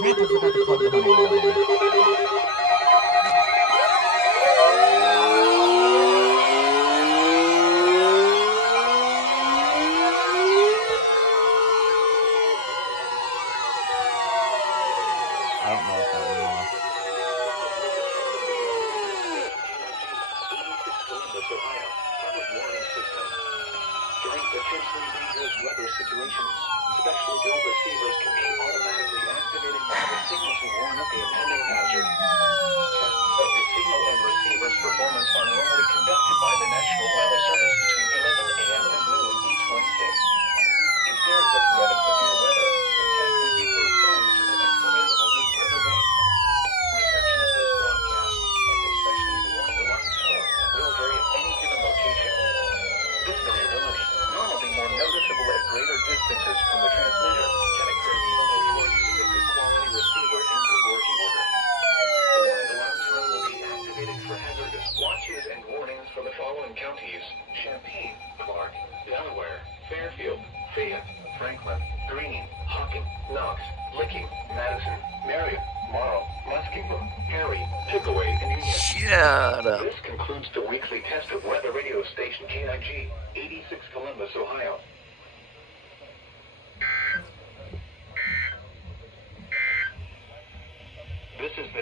Crap, I forgot to plug the honey roll in. I don't know if that went off. KIG-86 Columbus, Ohio. Public warning system. During potentially dangerous weather situations, specially built receivers can be automatically activated by the signal to warn of the impending hazard. Tests of the signal and receiver's performance are normally conducted by the National Weather Service between 11 a.m. and noon each Wednesday. If there is a threat of severe weather, the test will be postponed to the next available good weather day. Reception of this broadcast, and especially the warning alarm tone, will vary at any given location. This variability, normally more noticeable at greater distances from the transmitter, can occur even though you are using a good quality receiver in good working order. The warning alarm tone will be activated for hazardous watches and warnings for the following counties: Champaign, Clark, Delaware, Fairfield, Fayette, Franklin, Greene, Hocking, Knox, Licking, Madison, Marion, Morrow, Muskingum, Perry, Pickaway, and Union. Shut up. This concludes the weekly test of weather radio station KIG-86 Columbus, Ohio. This is the